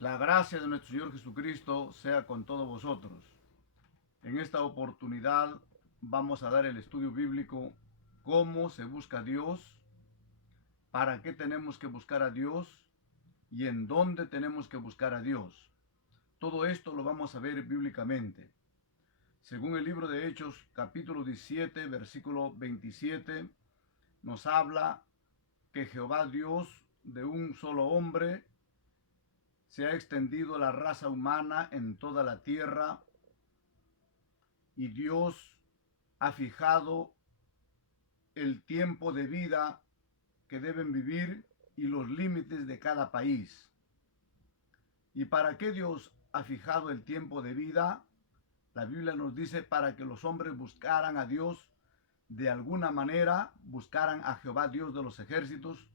La gracia de nuestro Señor Jesucristo sea con todos vosotros. En esta oportunidad vamos a dar el estudio bíblico, cómo se busca a Dios, para qué tenemos que buscar a Dios y en dónde tenemos que buscar a Dios. Todo esto lo vamos a ver bíblicamente. Según el libro de Hechos, capítulo 17, versículo 27, nos habla que Jehová Dios de un solo hombre se ha extendido la raza humana en toda la tierra y Dios ha fijado el tiempo de vida que deben vivir y los límites de cada país. ¿Y para qué Dios ha fijado el tiempo de vida? La Biblia nos dice para que los hombres buscaran a Dios de alguna manera, buscaran a Jehová Dios de los ejércitos,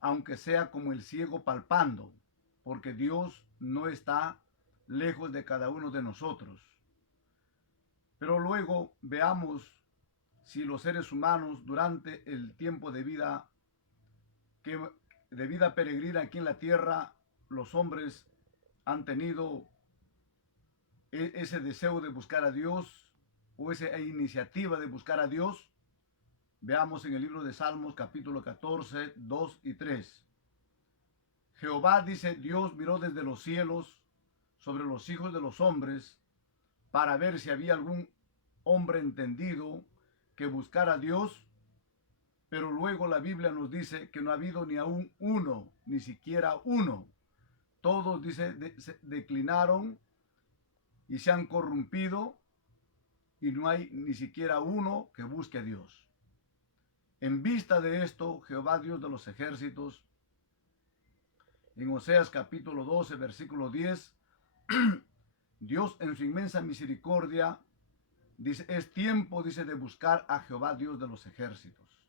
aunque sea como el ciego palpando, porque Dios no está lejos de cada uno de nosotros. Pero luego veamos si los seres humanos durante el tiempo de vida peregrina aquí en la tierra, los hombres han tenido ese deseo de buscar a Dios o esa iniciativa de buscar a Dios. Veamos en el libro de Salmos capítulo 14, 2 y 3. Jehová, dice, Dios miró desde los cielos sobre los hijos de los hombres para ver si había algún hombre entendido que buscara a Dios, pero luego la Biblia nos dice que no ha habido ni aún uno, ni siquiera uno. Todos, dice, se declinaron y se han corrompido y no hay ni siquiera uno que busque a Dios. En vista de esto, Jehová Dios de los ejércitos, en Oseas capítulo 12, versículo 10, Dios en su inmensa misericordia dice, es tiempo, dice, de buscar a Jehová Dios de los ejércitos.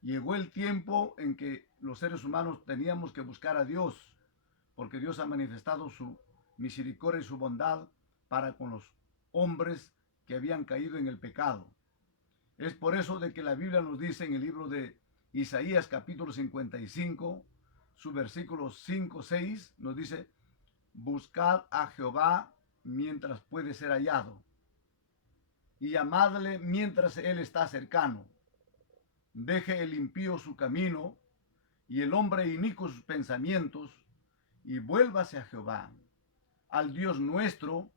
Llegó el tiempo en que los seres humanos teníamos que buscar a Dios, porque Dios ha manifestado su misericordia y su bondad para con los hombres que habían caído en el pecado. Es por eso de que la Biblia nos dice en el libro de Isaías capítulo 55, su versículo 5, 6, nos dice, buscad a Jehová mientras puede ser hallado, y llamadle mientras él está cercano. Deje el impío su camino, y el hombre inicuo sus pensamientos, y vuélvase a Jehová, al Dios nuestro,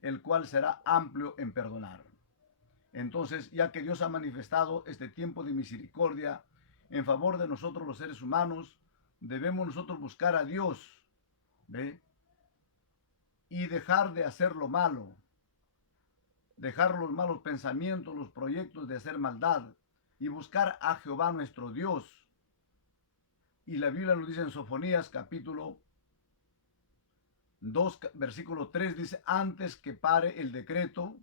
el cual será amplio en perdonar. Entonces, ya que Dios ha manifestado este tiempo de misericordia en favor de nosotros los seres humanos, debemos nosotros buscar a Dios, ¿ve? Y dejar de hacer lo malo, dejar los malos pensamientos, los proyectos de hacer maldad, y buscar a Jehová nuestro Dios. Y la Biblia nos dice en Sofonías capítulo 2, versículo 3, dice, antes que pare el decreto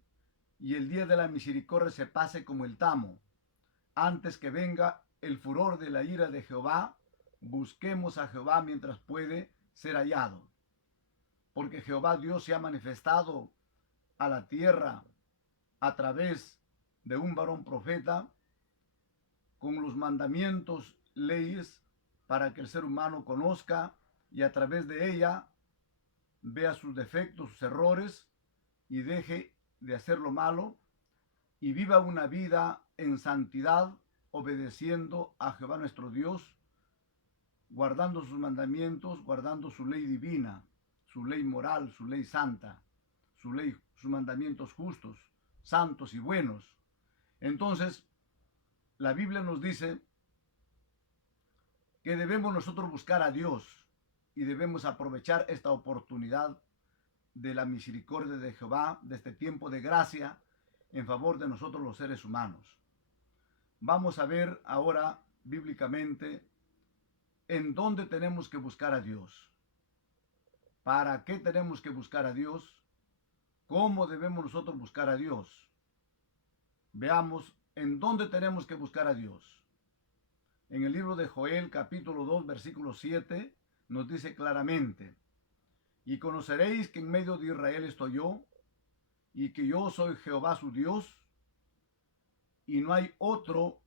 y el día de la misericordia se pase como el tamo, antes que venga el furor de la ira de Jehová, busquemos a Jehová mientras puede ser hallado. Porque Jehová Dios se ha manifestado a la tierra a través de un varón profeta con los mandamientos, leyes, para que el ser humano conozca y a través de ella vea sus defectos, sus errores y deje de hacer lo malo y viva una vida en santidad, obedeciendo a Jehová nuestro Dios, guardando sus mandamientos, guardando su ley divina, su ley moral, su ley santa, su ley, sus mandamientos justos, santos y buenos. Entonces, la Biblia nos dice que debemos nosotros buscar a Dios y debemos aprovechar esta oportunidad de la misericordia de Jehová, de este tiempo de gracia en favor de nosotros los seres humanos. Vamos a ver ahora bíblicamente en dónde tenemos que buscar a Dios, para qué tenemos que buscar a Dios, cómo debemos nosotros buscar a Dios. Veamos en dónde tenemos que buscar a Dios. En el libro de Joel capítulo 2 versículo 7 nos dice claramente, y conoceréis que en medio de Israel estoy yo, y que yo soy Jehová su Dios, y no hay otro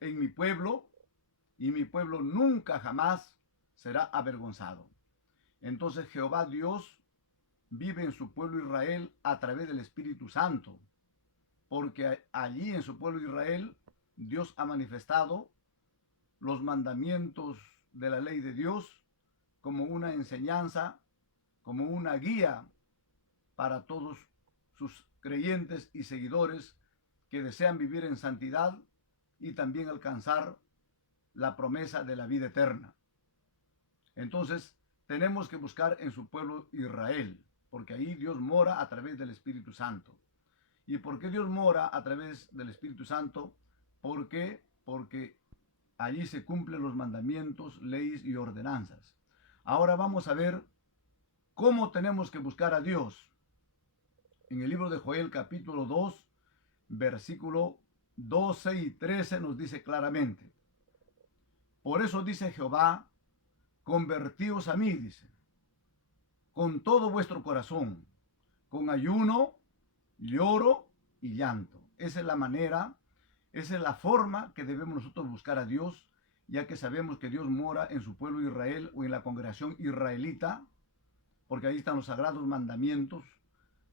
en mi pueblo, y mi pueblo nunca jamás será avergonzado. Entonces Jehová Dios vive en su pueblo Israel a través del Espíritu Santo, porque allí en su pueblo Israel Dios ha manifestado los mandamientos de la ley de Dios como una enseñanza, como una guía para todos sus creyentes y seguidores que desean vivir en santidad y también alcanzar la promesa de la vida eterna. Entonces, tenemos que buscar en su pueblo Israel, porque ahí Dios mora a través del Espíritu Santo. ¿Y por qué Dios mora a través del Espíritu Santo? ¿Por qué? Porque allí se cumplen los mandamientos, leyes y ordenanzas. Ahora vamos a ver cómo tenemos que buscar a Dios. En el libro de Joel capítulo 2, versículo 12 y 13 nos dice claramente: por eso dice Jehová, convertíos a mí, dice, con todo vuestro corazón, con ayuno, lloro y llanto. Esa es la manera, esa es la forma que debemos nosotros buscar a Dios, ya que sabemos que Dios mora en su pueblo Israel o en la congregación israelita, porque ahí están los sagrados mandamientos,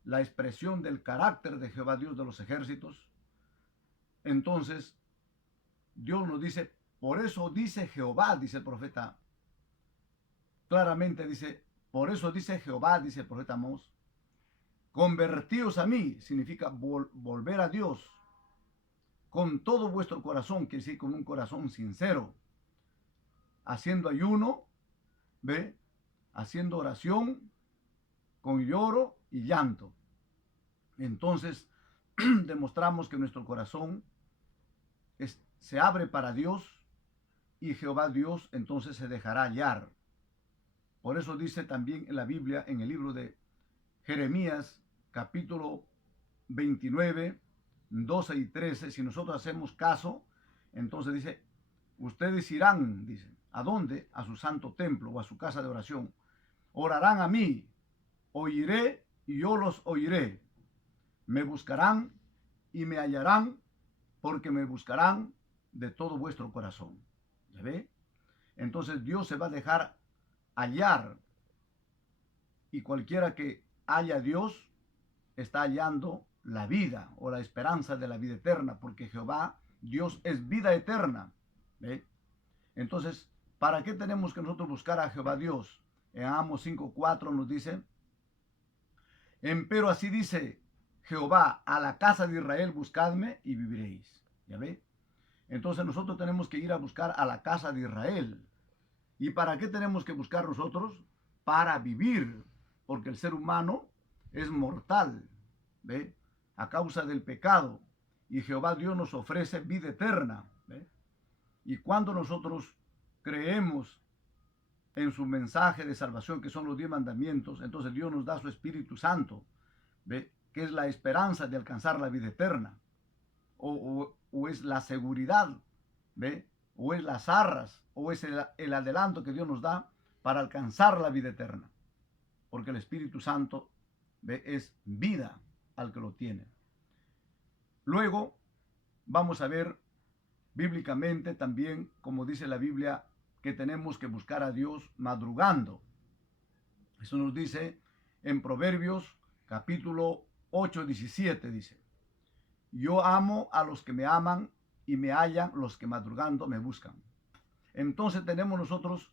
la expresión del carácter de Jehová Dios de los ejércitos. Entonces, Dios nos dice, por eso dice Jehová, dice el profeta, claramente dice, por eso dice Jehová, dice el profeta Amós, convertíos a mí, significa volver a Dios, con todo vuestro corazón, quiere decir con un corazón sincero, haciendo ayuno, ¿ve? Haciendo oración, con lloro y llanto. Entonces, demostramos que nuestro corazón se abre para Dios y Jehová Dios entonces se dejará hallar. Por eso dice también en la Biblia, en el libro de Jeremías, capítulo 29, 12 y 13, si nosotros hacemos caso, entonces dice, ustedes irán, dice, ¿a dónde? A su santo templo o a su casa de oración. Orarán a mí, oiré y yo los oiré. Me buscarán y me hallarán, porque me buscarán de todo vuestro corazón. ¿Ya ve? Entonces Dios se va a dejar hallar, y cualquiera que haya a Dios está hallando la vida o la esperanza de la vida eterna, porque Jehová Dios es vida eterna. ¿Ve? Entonces, ¿para qué tenemos que nosotros buscar a Jehová Dios? En Amos 5:4 nos dice, empero así dice Jehová, a la casa de Israel buscadme y viviréis. ¿Ya ve? Entonces nosotros tenemos que ir a buscar a la casa de Israel. ¿Y para qué tenemos que buscar nosotros? Para vivir, porque el ser humano es mortal, ¿ve? A causa del pecado. Y Jehová Dios nos ofrece vida eterna, ¿ve? Y cuando nosotros creemos en su mensaje de salvación, que son los 10 mandamientos, entonces Dios nos da su Espíritu Santo, ¿ve? Que es la esperanza de alcanzar la vida eterna, o es la seguridad, ¿ve? O es las arras, o es el adelanto que Dios nos da para alcanzar la vida eterna, porque el Espíritu Santo, ¿ve? Es vida al que lo tiene. Luego vamos a ver bíblicamente también, como dice la Biblia, que tenemos que buscar a Dios madrugando. Eso nos dice en Proverbios capítulo 8:17, dice, yo amo a los que me aman y me hallan los que madrugando me buscan. Entonces tenemos nosotros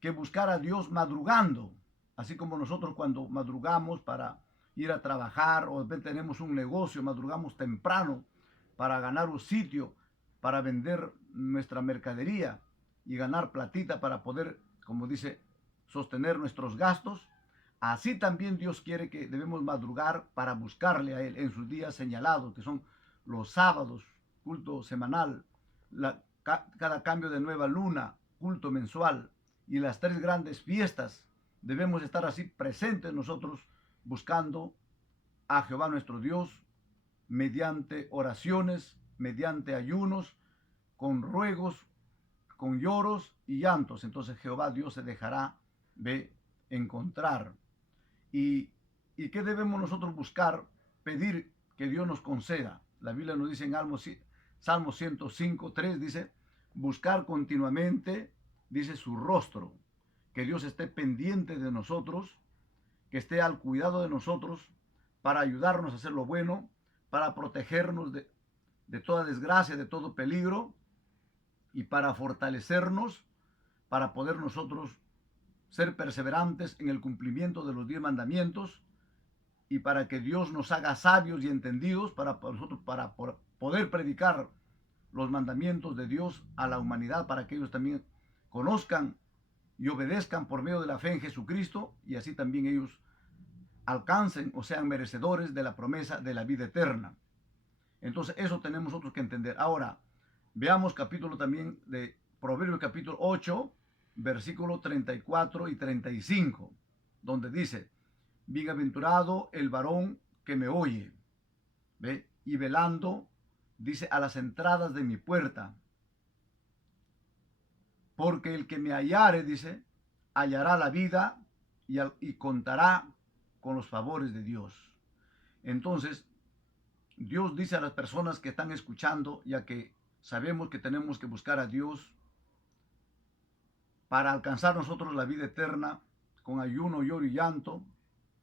que buscar a Dios madrugando, así como nosotros cuando madrugamos para ir a trabajar, o tenemos un negocio, madrugamos temprano para ganar un sitio, para vender nuestra mercadería y ganar platita para poder, como dice, sostener nuestros gastos. Así también Dios quiere que debemos madrugar para buscarle a Él en sus días señalados, que son los sábados, culto semanal, cada cambio de nueva luna, culto mensual, y las 3 grandes fiestas. Debemos estar así presentes nosotros buscando a Jehová nuestro Dios mediante oraciones, mediante ayunos, con ruegos, con lloros y llantos. Entonces Jehová Dios se dejará encontrar. ¿Y qué debemos nosotros buscar? Pedir que Dios nos conceda. La Biblia nos dice en Salmo 105:3, dice, buscar continuamente, dice, su rostro. que Dios esté pendiente de nosotros, que esté al cuidado de nosotros para ayudarnos a hacer lo bueno, para protegernos de toda desgracia, de todo peligro y para fortalecernos, para poder nosotros ser perseverantes en el cumplimiento de los 10 mandamientos y para que Dios nos haga sabios y entendidos para nosotros para poder predicar los mandamientos de Dios a la humanidad, para que ellos también conozcan y obedezcan por medio de la fe en Jesucristo y así también ellos alcancen o sean merecedores de la promesa de la vida eterna. Entonces eso tenemos nosotros que entender. Ahora, veamos capítulo también de Proverbios capítulo 8, versículos 34 y 35, donde dice: bienaventurado el varón que me oye, ¿ve? Y velando, dice, a las entradas de mi puerta. Porque el que me hallare, dice, hallará la vida y contará con los favores de Dios. Entonces, Dios dice a las personas que están escuchando, ya que sabemos que tenemos que buscar a Dios para alcanzar nosotros la vida eterna con ayuno, lloro y llanto,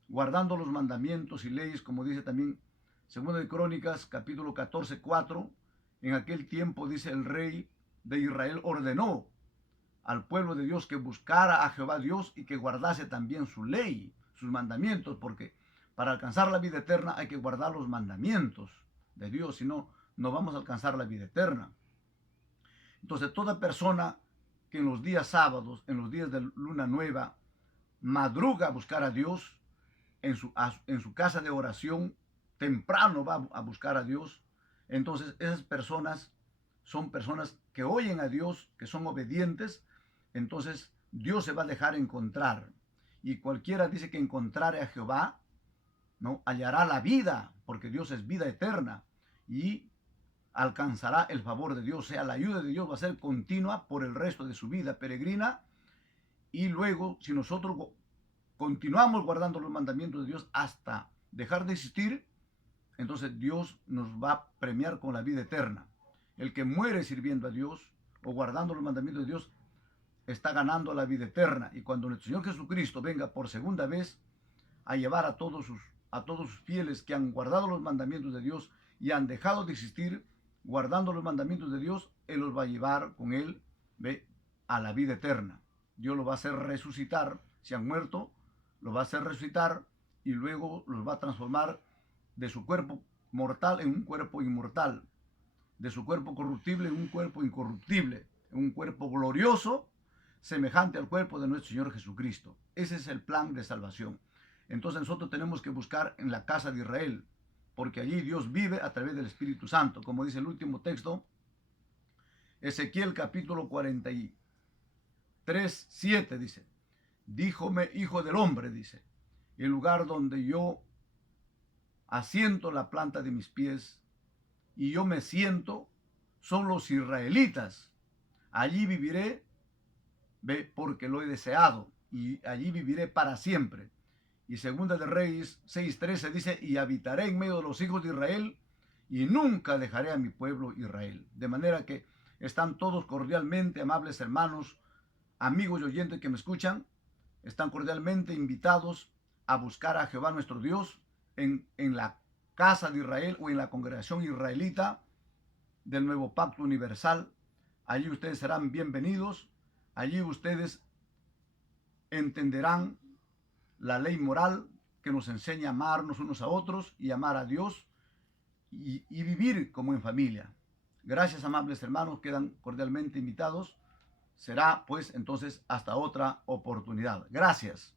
guardando los mandamientos y leyes, como dice también Segunda de Crónicas, capítulo 14, 4. En aquel tiempo, dice, el rey de Israel ordenó al pueblo de Dios que buscara a Jehová Dios y que guardase también su ley, sus mandamientos, porque para alcanzar la vida eterna hay que guardar los mandamientos de Dios, si no, no vamos a alcanzar la vida eterna. Entonces, toda persona que en los días sábados, en los días de luna nueva, madruga a buscar a Dios, en su casa de oración, temprano va a buscar a Dios, entonces esas personas son personas que oyen a Dios, que son obedientes, entonces Dios se va a dejar encontrar. Y cualquiera dice que encontrare a Jehová, ¿no?, hallará la vida, porque Dios es vida eterna, y alcanzará el favor de Dios. O sea, la ayuda de Dios va a ser continua por el resto de su vida peregrina, y luego, si nosotros continuamos guardando los mandamientos de Dios hasta dejar de existir, entonces Dios nos va a premiar con la vida eterna. El que muere sirviendo a Dios o guardando los mandamientos de Dios está ganando la vida eterna. Y cuando nuestro Señor Jesucristo venga por segunda vez a llevar a todos sus fieles que han guardado los mandamientos de Dios y han dejado de existir guardando los mandamientos de Dios, Él los va a llevar con Él, ¿ve?, a la vida eterna. Dios los va a hacer resucitar. Si han muerto, los va a hacer resucitar y luego los va a transformar de su cuerpo mortal en un cuerpo inmortal, de su cuerpo corruptible en un cuerpo incorruptible, en un cuerpo glorioso, semejante al cuerpo de nuestro Señor Jesucristo. Ese es el plan de salvación. Entonces nosotros tenemos que buscar en la casa de Israel, porque allí Dios vive a través del Espíritu Santo, como dice el último texto, Ezequiel capítulo 43, 7, dice: díjome, hijo del hombre, dice, el lugar donde yo asiento la planta de mis pies y yo me siento son los israelitas. Allí viviré, ve, porque lo he deseado, y allí viviré para siempre. Y Segunda de Reyes 6:13 dice: y habitaré en medio de los hijos de Israel y nunca dejaré a mi pueblo Israel. De manera que están todos cordialmente, amables hermanos, amigos y oyentes que me escuchan, están cordialmente invitados a buscar a Jehová nuestro Dios en la casa de Israel o en la congregación israelita del nuevo pacto universal. Allí ustedes serán bienvenidos, allí ustedes entenderán la ley moral que nos enseña a amarnos unos a otros y amar a Dios y vivir como en familia. Gracias, amables hermanos, quedan cordialmente invitados. Será pues entonces hasta otra oportunidad. Gracias.